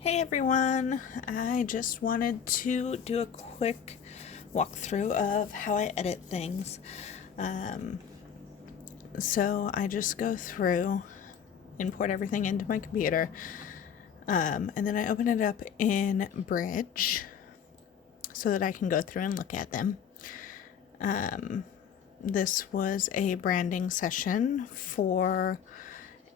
Hey everyone, I just wanted to do a quick walkthrough of how I edit things. Um, so I just go through, import everything into my computer, and then I open it up in Bridge so that I can go through and look at them. This was a branding session for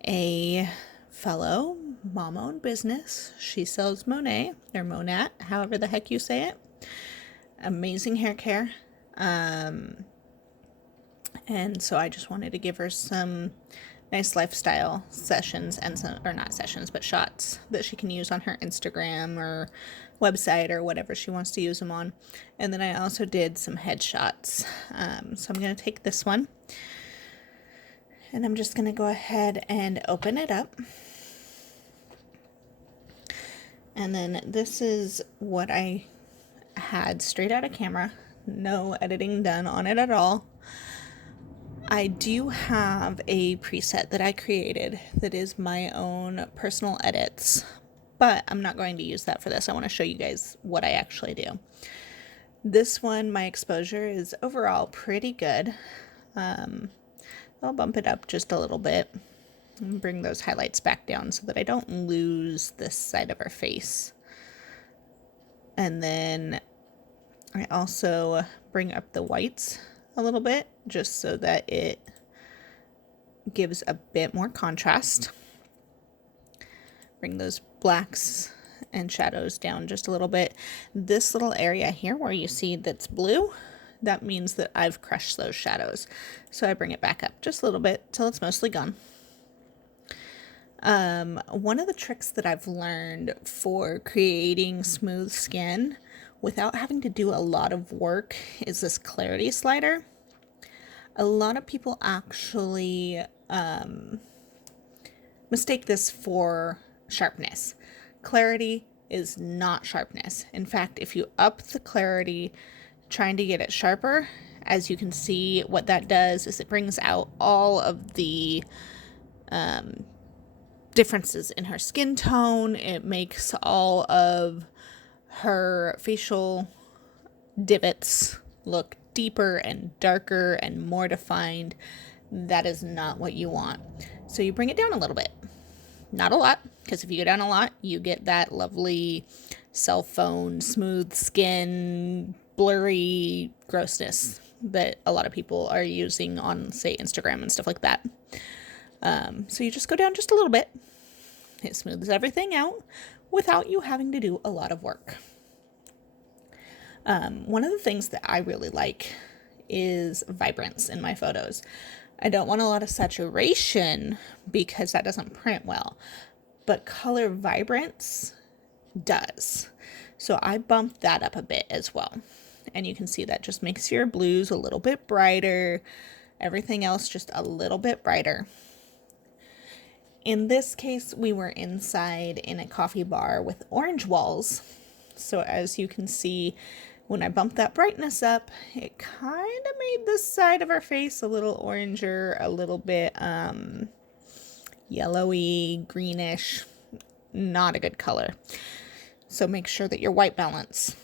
a fellow mom-owned business. She sells Monet, or Monat, however the heck you say it. Amazing hair care. And so I just wanted to give her some nice lifestyle sessions and some, or not sessions, but shots that she can use on her Instagram or website or whatever she wants to use them on. And then I also did some headshots. So I'm going to take this one and I'm just going to go ahead and open it up. And then this is what I had straight out of camera. No editing done on it at all. I do have a preset that I created that is my own personal edits, but I'm not going to use that for this. I want to show you guys what I actually do. This one, my exposure is overall pretty good. I'll bump it up just a little bit and bring those highlights back down so that I don't lose this side of her face. And then I also bring up the whites a little bit just so that it gives a bit more contrast. Bring those blacks and shadows down just a little bit. This little area here where you see that's blue, that means that I've crushed those shadows. So I bring it back up just a little bit till it's mostly gone. One of the tricks that I've learned for creating smooth skin without having to do a lot of work is this clarity slider. A lot of people actually mistake this for sharpness. Clarity is not sharpness. In fact, if you up the clarity trying to get it sharper, as you can see, what that does is it brings out all of the differences in her skin tone. It makes all of her facial divots look deeper and darker and more defined. That is not what you want. So you bring it down a little bit. Not a lot, because if you go down a lot, you get that lovely cell phone, smooth skin, blurry grossness that a lot of people are using on, say, Instagram and stuff like that. So you just go down just a little bit. It smooths everything out without you having to do a lot of work. One of the things that I really like is vibrance in my photos. I don't want a lot of saturation because that doesn't print well, but color vibrance does. So I bumped that up a bit as well. And you can see that just makes your blues a little bit brighter, everything else just a little bit brighter. In this case, we were inside in a coffee bar with orange walls. So as you can see, when I bumped that brightness up, it kind of made this side of our face a little oranger, a little bit yellowy, greenish, not a good color. So make sure that your white balance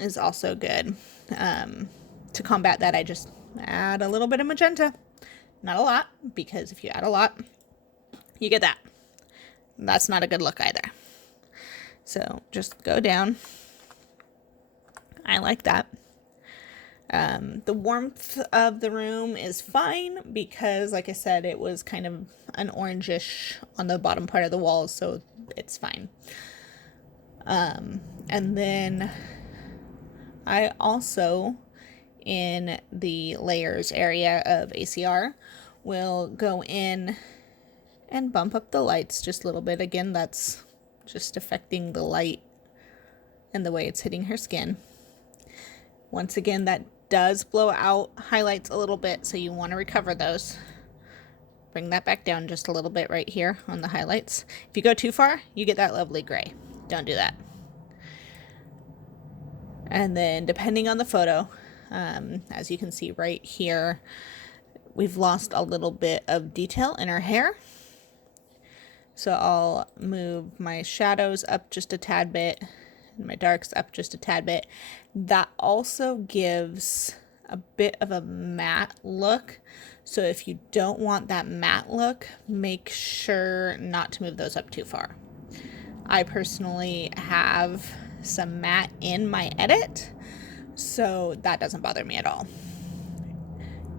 is also good. To combat that, I just add a little bit of magenta. Not a lot, because if you add a lot, you get that. That's not a good look either. So just go down. I like that. The warmth of the room is fine because, like I said, it was kind of an orangish on the bottom part of the walls, so it's fine. And then I also, in the layers area of ACR, will go in and bump up the lights just a little bit. Again, that's just affecting the light and the way it's hitting her skin. Once again, that does blow out highlights a little bit, so you want to recover those. Bring that back down just a little bit right here on the highlights. If you go too far, you get that lovely gray. Don't do that. And then depending on the photo, as you can see right here, we've lost a little bit of detail in her hair. So I'll move my shadows up just a tad bit and my darks up just a tad bit. That also gives a bit of a matte look. So if you don't want that matte look, make sure not to move those up too far. I personally have some matte in my edit, so that doesn't bother me at all.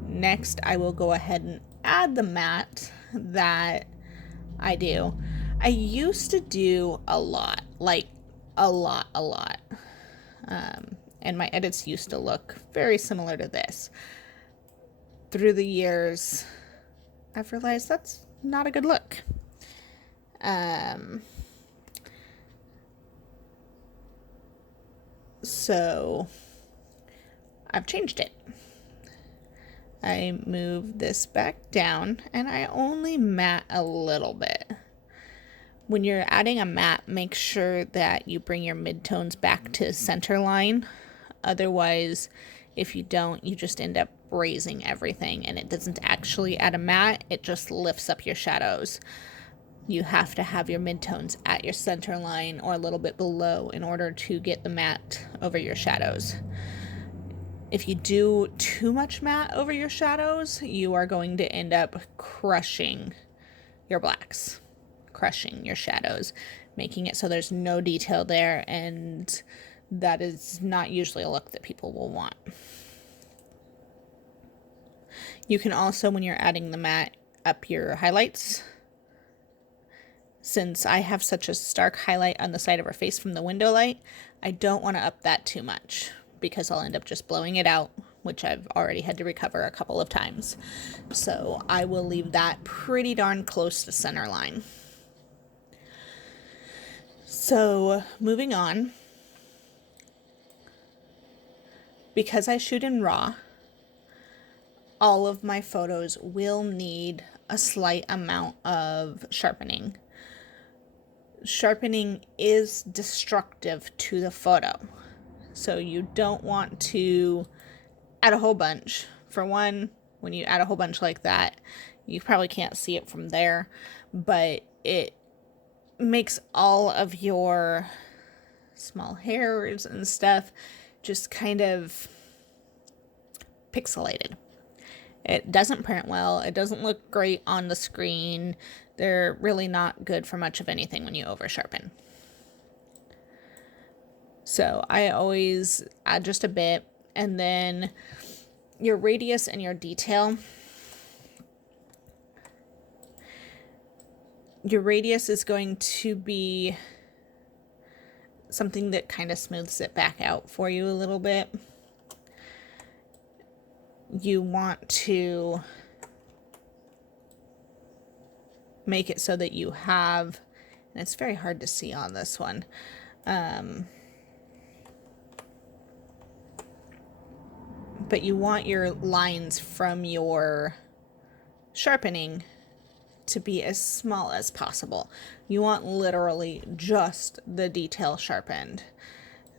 Next, I will go ahead and add the matte that I do. I used to do a lot, like a lot. And my edits used to look very similar to this. Through the years, I've realized that's not a good look. So I've changed it. I move this back down and I only matte a little bit. When you're adding a matte, make sure that you bring your midtones back to center line. Otherwise, if you don't, you just end up raising everything and it doesn't actually add a matte, it just lifts up your shadows. You have to have your midtones at your center line or a little bit below in order to get the matte over your shadows. If you do too much matte over your shadows, you are going to end up crushing your blacks, crushing your shadows, making it so there's no detail there, and that is not usually a look that people will want. You can also, when you're adding the matte, up your highlights. Since I have such a stark highlight on the side of her face from the window light, I don't want to up that too much because I'll end up just blowing it out, which I've already had to recover a couple of times. So I will leave that pretty darn close to center line. So moving on, because I shoot in RAW, all of my photos will need a slight amount of sharpening. Sharpening is destructive to the photo. So you don't want to add a whole bunch. For one, when you add a whole bunch like that, you probably can't see it from there, but it makes all of your small hairs and stuff just kind of pixelated. It doesn't print well. It doesn't look great on the screen. They're really not good for much of anything when you over sharpen. So I always add just a bit, and then your radius and your detail. Your radius is going to be something that kind of smooths it back out for you a little bit. You want to make it so that you have, and it's very hard to see on this one, but you want your lines from your sharpening to be as small as possible. You want literally just the detail sharpened.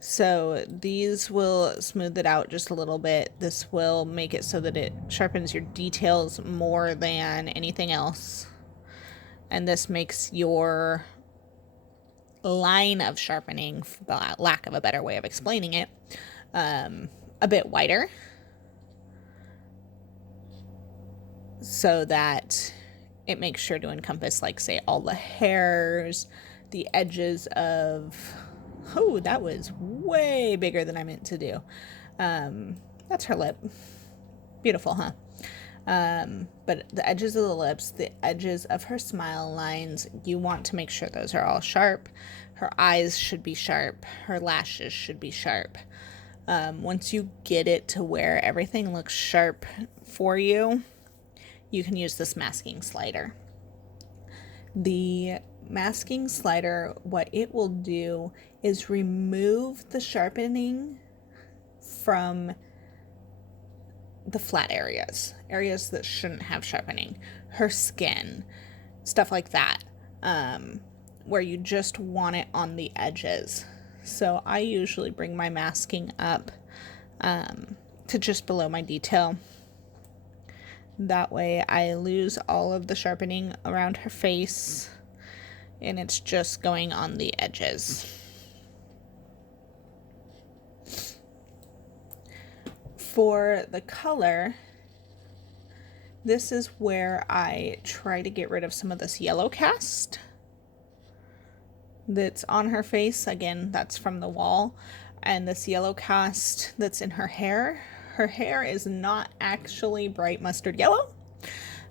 So these will smooth it out just a little bit. This will make it so that it sharpens your details more than anything else. And this makes your line of sharpening, for lack of a better way of explaining it, a bit wider. So that it makes sure to encompass, like, say, all the hairs, the edges of... Oh, that was way bigger than I meant to do. That's her lip. Beautiful, huh? But the edges of the lips, the edges of her smile lines, you want to make sure those are all sharp. Her eyes should be sharp. Her lashes should be sharp. Once you get it to where everything looks sharp for you, you can use this masking slider. The masking slider, what it will do is remove the sharpening from the flat areas that shouldn't have sharpening, her skin, stuff like that, where you just want it on the edges. So I usually bring my masking up to just below my detail. That way I lose all of the sharpening around her face. and it's just going on the edges. For the color, this is where I try to get rid of some of this yellow cast that's on her face. Again, that's from the wall. And this yellow cast that's in her hair. Her hair is not actually bright mustard yellow.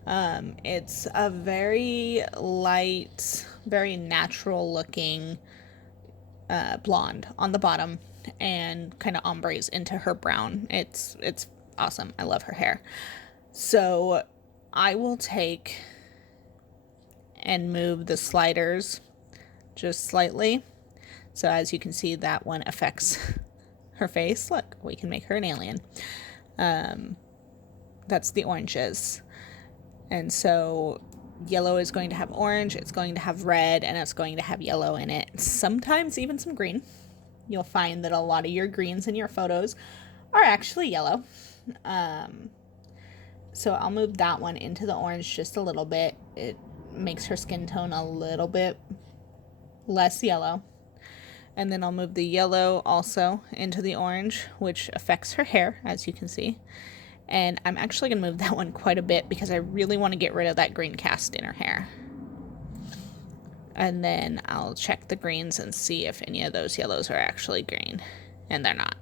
It's a very light, very natural looking blonde on the bottom, and kind of ombres into her brown. It's awesome. I love her hair. So I will take and move the sliders just slightly. So as you can see, that one affects her face. Look, we can make her an alien. That's the oranges. And so yellow is going to have orange, it's going to have red, and it's going to have yellow in it. Sometimes even some green. You'll find that a lot of your greens in your photos are actually yellow. So I'll move that one into the orange just a little bit. It makes her skin tone a little bit less yellow. And then I'll move the yellow also into the orange, which affects her hair, as you can see. And I'm actually going to move that one quite a bit because I really want to get rid of that green cast in her hair. And then I'll check the greens and see if any of those yellows are actually green. And they're not.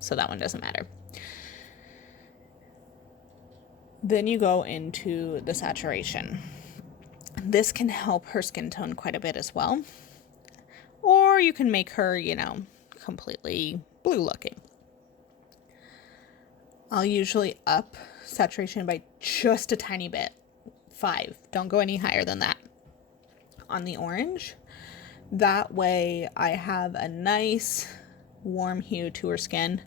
So that one doesn't matter. Then you go into the saturation. This can help her skin tone quite a bit as well. Or you can make her, completely blue looking. I'll usually up saturation by just a tiny bit. 5. Don't go any higher than that. On the orange. That way I have a nice warm hue to her skin.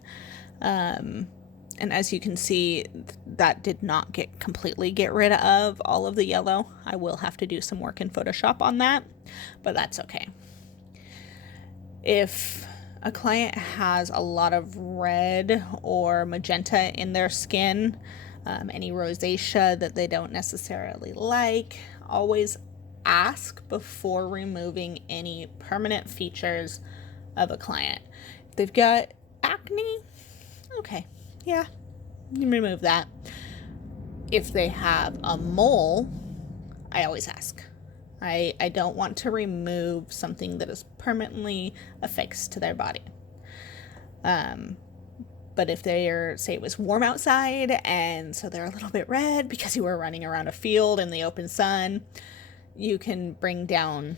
And as you can see, that did not completely get rid of all of the yellow. I will have to do some work in Photoshop on that, but that's okay. If a client has a lot of red or magenta in their skin, any rosacea that they don't necessarily like, always ask before removing any permanent features of a client. If they've got acne, okay, yeah, you remove that. If they have a mole, I always ask. I don't want to remove something that is permanently affixed to their body. But if they're, say it was warm outside and so they're a little bit red because you were running around a field in the open sun, you can bring down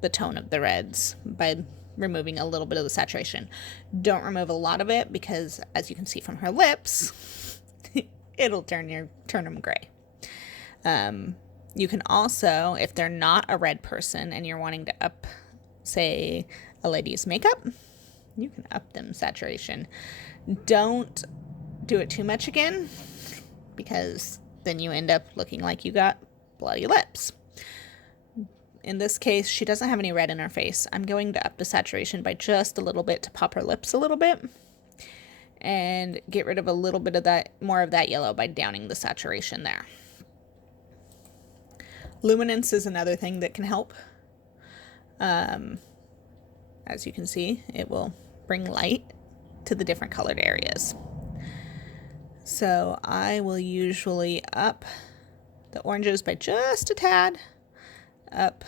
the tone of the reds by removing a little bit of the saturation. Don't remove a lot of it because, as you can see from her lips, it'll turn them gray. You can also, if they're not a red person and you're wanting to up, say, a lady's makeup, you can up them saturation. Don't do it too much again, because then you end up looking like you got bloody lips. In this case, she doesn't have any red in her face. I'm going to up the saturation by just a little bit to pop her lips a little bit and get rid of a little bit of that, more of that yellow by downing the saturation there. Luminance is another thing that can help. As you can see, it will bring light to the different colored areas. So I will usually up the oranges by just a tad, up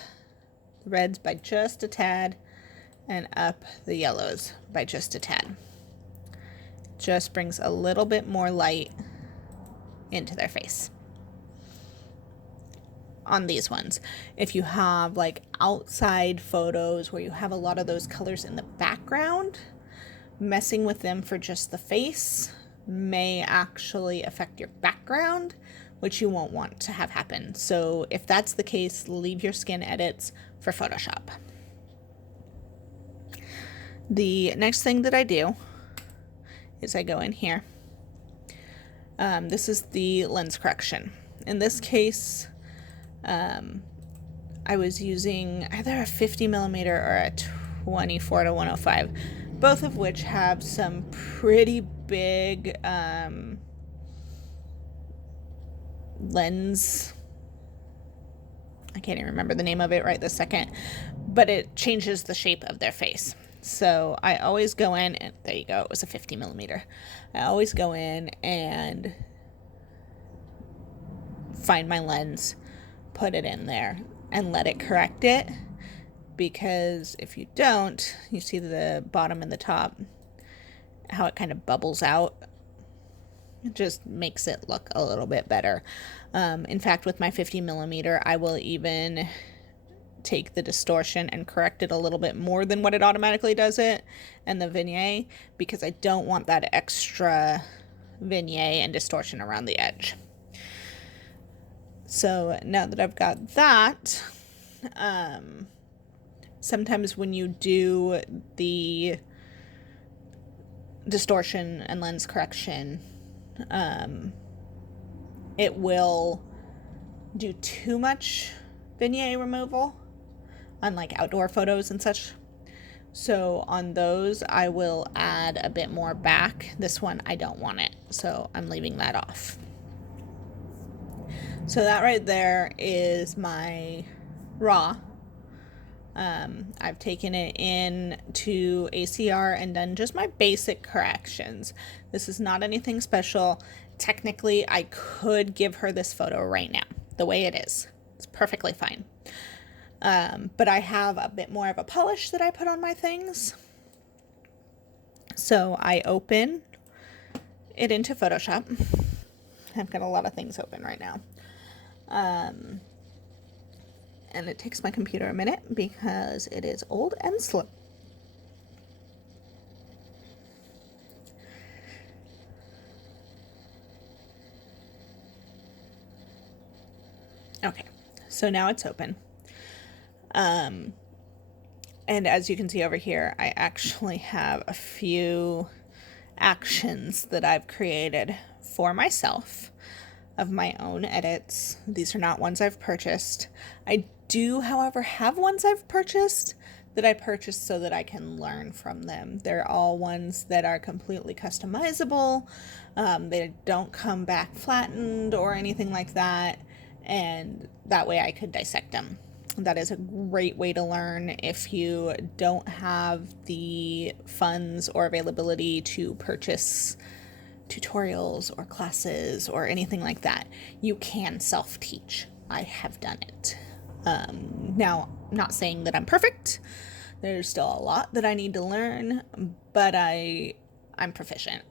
the reds by just a tad, and up the yellows by just a tad. Just brings a little bit more light into their face. On these ones, if you have like outside photos where you have a lot of those colors in the background, messing with them for just the face may actually affect your background, which you won't want to have happen. So if that's the case, leave your skin edits for Photoshop. The next thing that I do is I go in here. This is the lens correction. In this case, I was using either a 50 millimeter or a 24 to 105, both of which have some pretty big lens I can't even remember the name of it right this second, but it changes the shape of their face. So I always go in, and there you go, it was a 50 millimeter. I always go in and find my lens, put it in there, and let it correct it. Because if you don't, you see the bottom and the top, how it kind of bubbles out. It just makes it look a little bit better. In fact, with my 50 millimeter, I will even take the distortion and correct it a little bit more than what it automatically does it, and the vignette, because I don't want that extra vignette and distortion around the edge. So now that I've got that, sometimes when you do the distortion and lens correction, it will do too much vignette removal on like outdoor photos and such. So on those, I will add a bit more back. This one, I don't want it, so I'm leaving that off. So that right there is my raw. I've taken it in to ACR and done just my basic corrections. This is not anything special. Technically, I could give her this photo right now, the way it is. It's perfectly fine. But I have a bit more of a polish that I put on my things. So I open it into Photoshop. I've got a lot of things open right now. And it takes my computer a minute because it is old and slow. Okay, so now it's open. And as you can see over here, I actually have a few actions that I've created for myself of my own edits. These are not ones I've purchased. I do, however, have ones I've purchased that I purchased so that I can learn from them. They're all ones that are completely customizable. They don't come back flattened or anything like that. And that way I could dissect them. That is a great way to learn if you don't have the funds or availability to purchase tutorials or classes or anything like that. You can self-teach. I have done it. Now, not saying that I'm perfect. There's still a lot that I need to learn, but I'm proficient.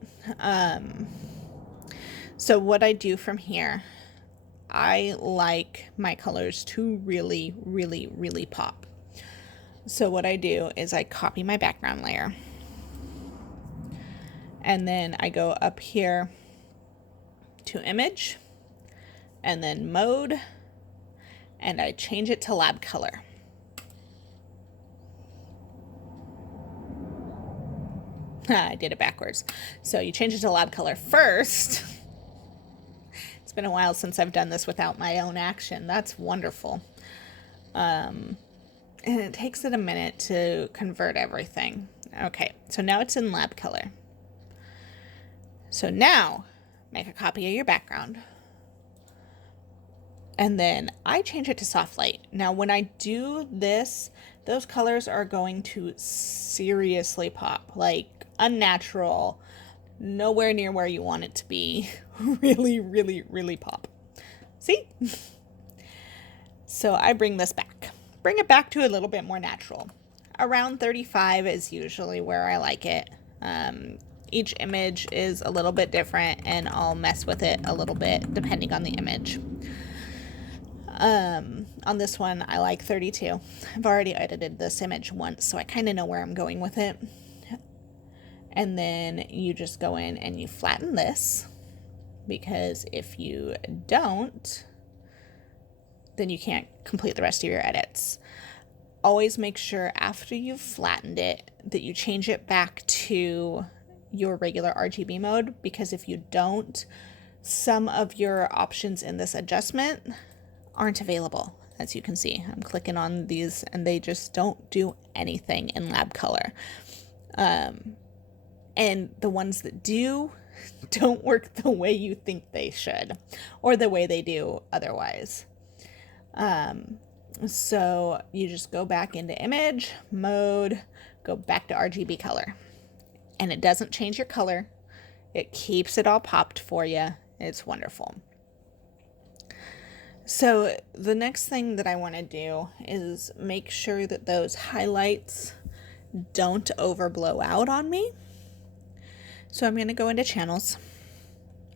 So what I do from here, I like my colors to really, really, really pop. So what I do is I copy my background layer. And then I go up here to image and then mode, and I change it to lab color. I did it backwards. So you change it to lab color first. It's been a while since I've done this without my own action. That's wonderful. And it takes it a minute to convert everything. Okay, so now it's in lab color. So now, make a copy of your background. And then I change it to soft light. Now, when I do this, those colors are going to seriously pop. Like, unnatural, nowhere near where you want it to be. Really, really, really pop. See? So I bring this back. Bring it back to a little bit more natural. Around 35 is usually where I like it. Each image is a little bit different, and I'll mess with it a little bit depending on the image. On this one, I like 32. I've already edited this image once, so I kind of know where I'm going with it. And then you just go in and you flatten this, because if you don't, then you can't complete the rest of your edits. Always make sure after you've flattened it that you change it back to your regular RGB mode, because if you don't, some of your options in this adjustment aren't available. As you can see, I'm clicking on these and they just don't do anything in lab color. And the ones that do don't work the way you think they should, or the way they do otherwise. So you just go back into image mode, go back to RGB color, and it doesn't change your color. It keeps it all popped for you. It's wonderful. So the next thing that I want to do is make sure that those highlights don't overblow out on me. So I'm going to go into channels.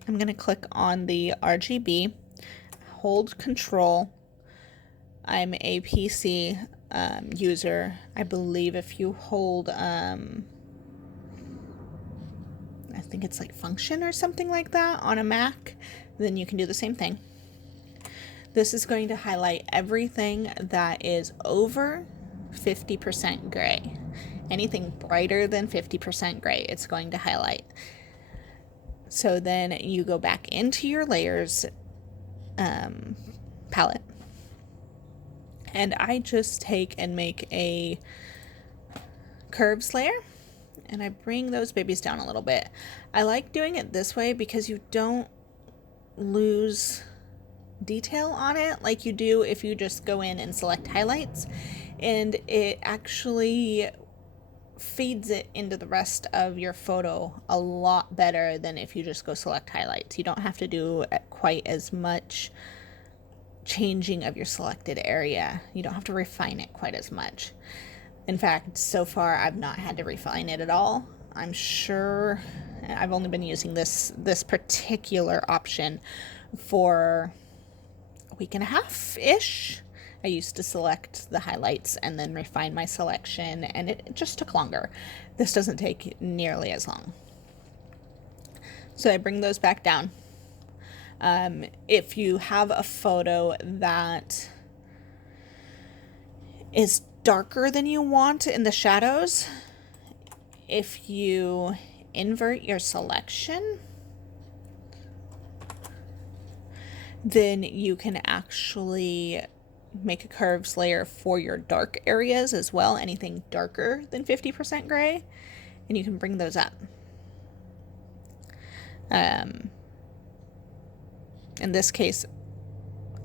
I'm going to click on the RGB, hold control. I'm a PC user. I believe if you hold, I think it's like function or something like that on a Mac, then you can do the same thing. This is going to highlight everything that is over 50% gray. Anything brighter than 50% gray, it's going to highlight. So then you go back into your layers palette. And I just take and make a curves layer. And I bring those babies down a little bit. I like doing it this way because you don't lose detail on it like you do if you just go in and select highlights, and it actually feeds it into the rest of your photo a lot better than if you just go select highlights. You don't have to do quite as much changing of your selected area. You don't have to refine it quite as much. In fact, so far I've not had to refine it at all. I'm sure I've only been using this particular option for a week and a half-ish. I used to select the highlights and then refine my selection, and it just took longer. This doesn't take nearly as long. So I bring those back down. If you have a photo that is darker than you want in the shadows, if you invert your selection, then you can actually make a curves layer for your dark areas as well, anything darker than 50% gray, and you can bring those up. In this case,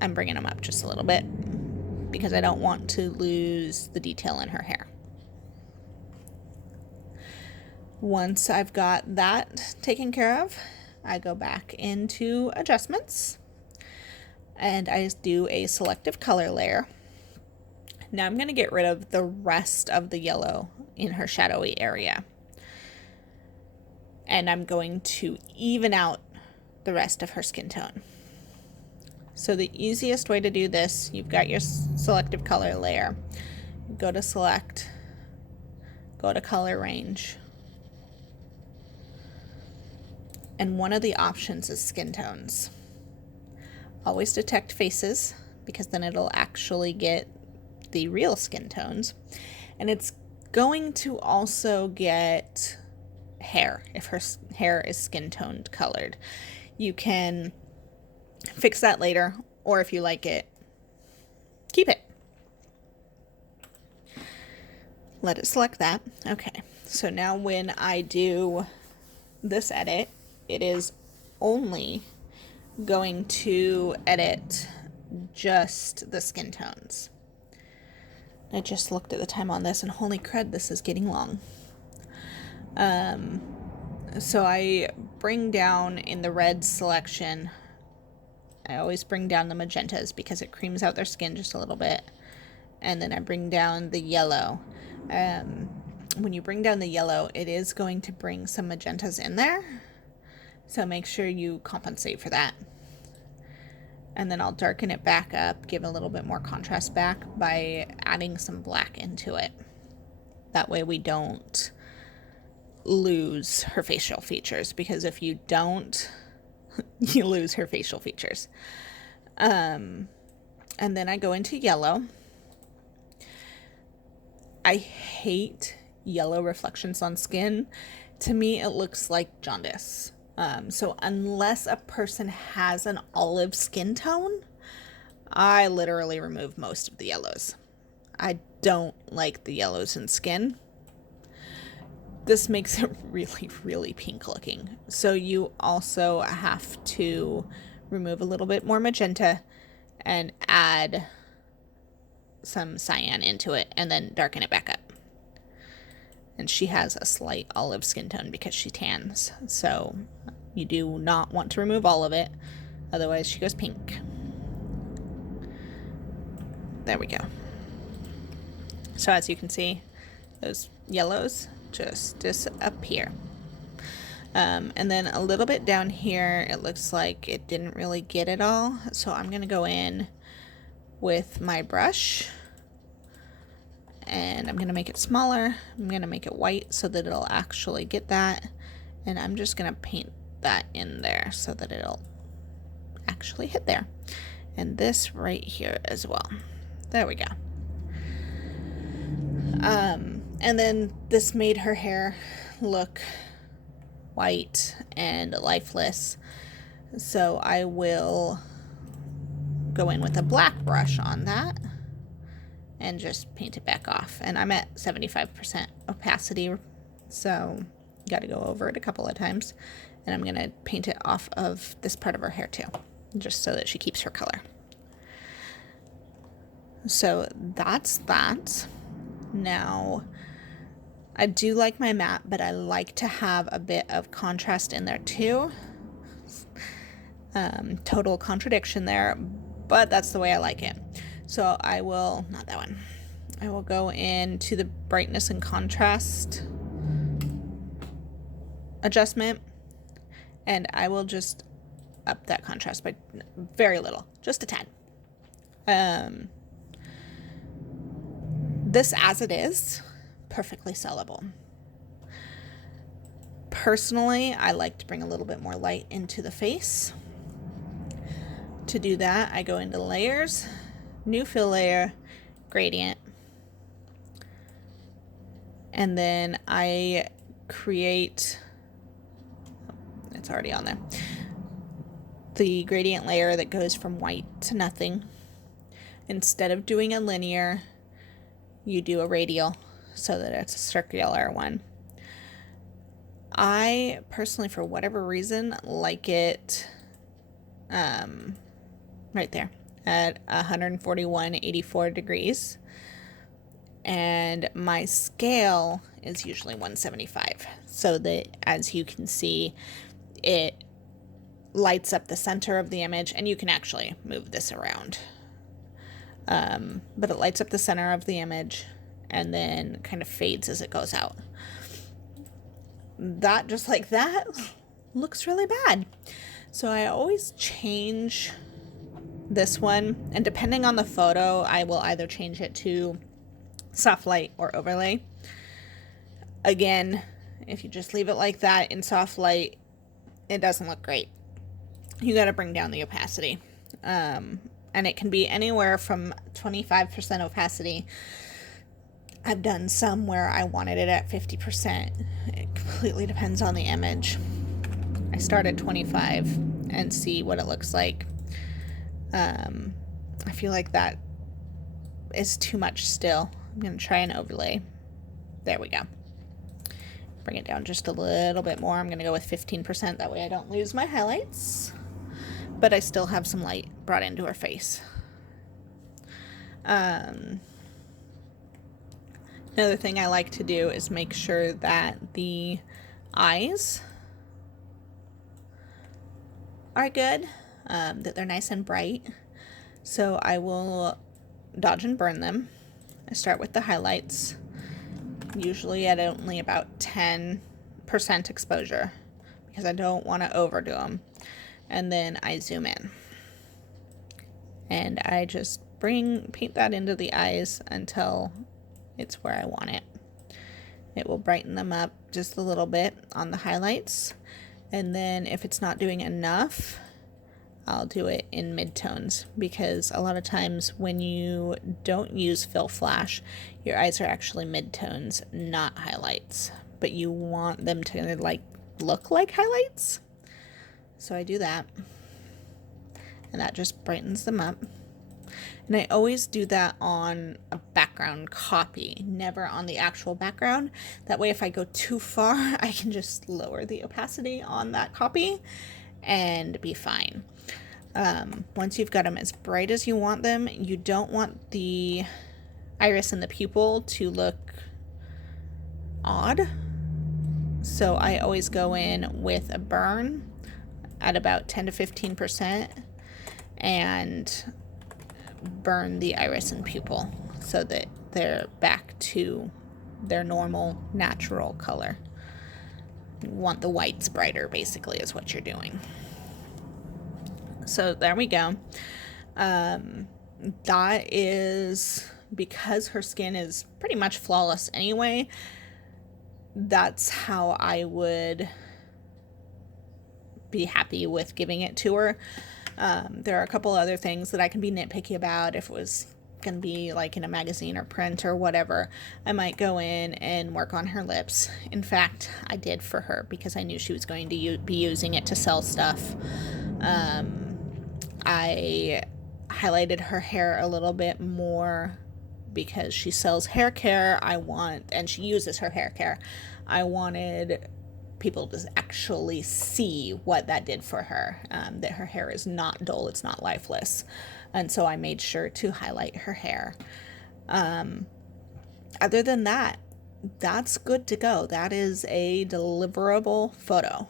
I'm bringing them up just a little bit because I don't want to lose the detail in her hair. Once I've got that taken care of, I go back into adjustments and I do a selective color layer. Now I'm going to get rid of the rest of the yellow in her shadowy area. And I'm going to even out the rest of her skin tone. So the easiest way to do this, you've got your selective color layer. Go to select, go to color range. And one of the options is skin tones. Always detect faces because then it'll actually get the real skin tones. And it's going to also get hair if her hair is skin toned colored. You can fix that later, or if you like it, keep it. Let it select that. Okay, so now when I do this edit, it is only going to edit just the skin tones. I just looked at the time on this and holy crud, this is getting long. So I bring down in the red selection, I always bring down the magentas because it creams out their skin just a little bit. And then I bring down the yellow. When you bring down the yellow, it is going to bring some magentas in there. So make sure you compensate for that. And then I'll darken it back up, give a little bit more contrast back by adding some black into it. That way we don't lose her facial features, because if you don't, you lose her facial features. And then I go into yellow. I hate yellow reflections on skin. To me, it looks like jaundice. So unless a person has an olive skin tone, I literally remove most of the yellows. I don't like the yellows in skin. This makes it really, really pink looking. So you also have to remove a little bit more magenta and add some cyan into it and then darken it back up. And she has a slight olive skin tone because she tans. So you do not want to remove all of it. Otherwise she goes pink. There we go. So as you can see, those yellows just disappear. And then a little bit down here, it looks like it didn't really get it all. So I'm going to go in with my brush and I'm going to make it smaller. I'm going to make it white so that it'll actually get that. And I'm just going to paint that in there so that it'll actually hit there. And this right here as well. There we go. And then this made her hair look white and lifeless. So I will go in with a black brush on that and just paint it back off. And I'm at 75% opacity, so you got to go over it a couple of times. And I'm going to paint it off of this part of her hair too, just so that she keeps her color. So that's that. Now, I do like my matte, but I like to have a bit of contrast in there too. Total contradiction there, but that's the way I like it. So I will, not that one, I will go into the brightness and contrast adjustment, and I will just up that contrast by very little, just a tad. This as it is, perfectly sellable. Personally, I like to bring a little bit more light into the face. To do that, I go into layers, new fill layer, gradient, and then I create, it's already on there, the gradient layer that goes from white to nothing. Instead of doing a linear, you do a radial so that it's a circular one. I personally, for whatever reason, like it right there at 141.84 degrees. And my scale is usually 175. So that, as you can see, it lights up the center of the image, and you can actually move this around. But it lights up the center of the image and then kind of fades as it goes out. That, just like that, looks really bad. So I always change this one, and depending on the photo, I will either change it to soft light or overlay. Again, if you just leave it like that in soft light, it doesn't look great. You got to bring down the opacity. And it can be anywhere from 25% opacity. I've done some where I wanted it at 50%. It completely depends on the image. I start at 25 and see what it looks like. I feel like that is too much still. I'm going to try an overlay. There we go. Bring it down just a little bit more. I'm going to go with 15%. That way I don't lose my highlights. But I still have some light brought into her face. Another thing I like to do is make sure that the eyes are good, that they're nice and bright. So I will dodge and burn them. I start with the highlights, usually at only about 10% exposure because I don't want to overdo them. And then I zoom in. And I just paint that into the eyes until it's where I want it. It will brighten them up just a little bit on the highlights. And then if it's not doing enough, I'll do it in midtones, because a lot of times when you don't use fill flash, your eyes are actually midtones, not highlights. But you want them to like look like highlights. So I do that. And that just brightens them up. And I always do that on a background copy, never on the actual background. That way if I go too far, I can just lower the opacity on that copy and be fine. Once you've got them as bright as you want them, you don't want the iris and the pupil to look odd. So I always go in with a burn at about 10 to 15% and burn the iris and pupil so that they're back to their normal natural color. You want the whites brighter, basically, is what you're doing. So there we go. That is, because her skin is pretty much flawless anyway, that's how I would be happy with giving it to her. There are a couple other things that I can be nitpicky about. If it was going to be like in a magazine or print or whatever, I might go in and work on her lips. In fact, I did for her because I knew she was going to be using it to sell stuff. I highlighted her hair a little bit more because she sells hair care. And she uses her hair care. I wanted people to actually see what that did for her, that her hair is not dull, it's not lifeless. And so I made sure to highlight her hair. Other than that, that's good to go. That is a deliverable photo.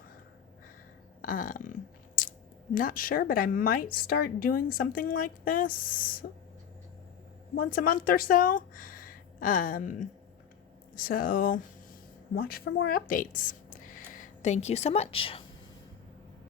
Not sure, but I might start doing something like this once a month or so. So watch for more updates. Thank you so much.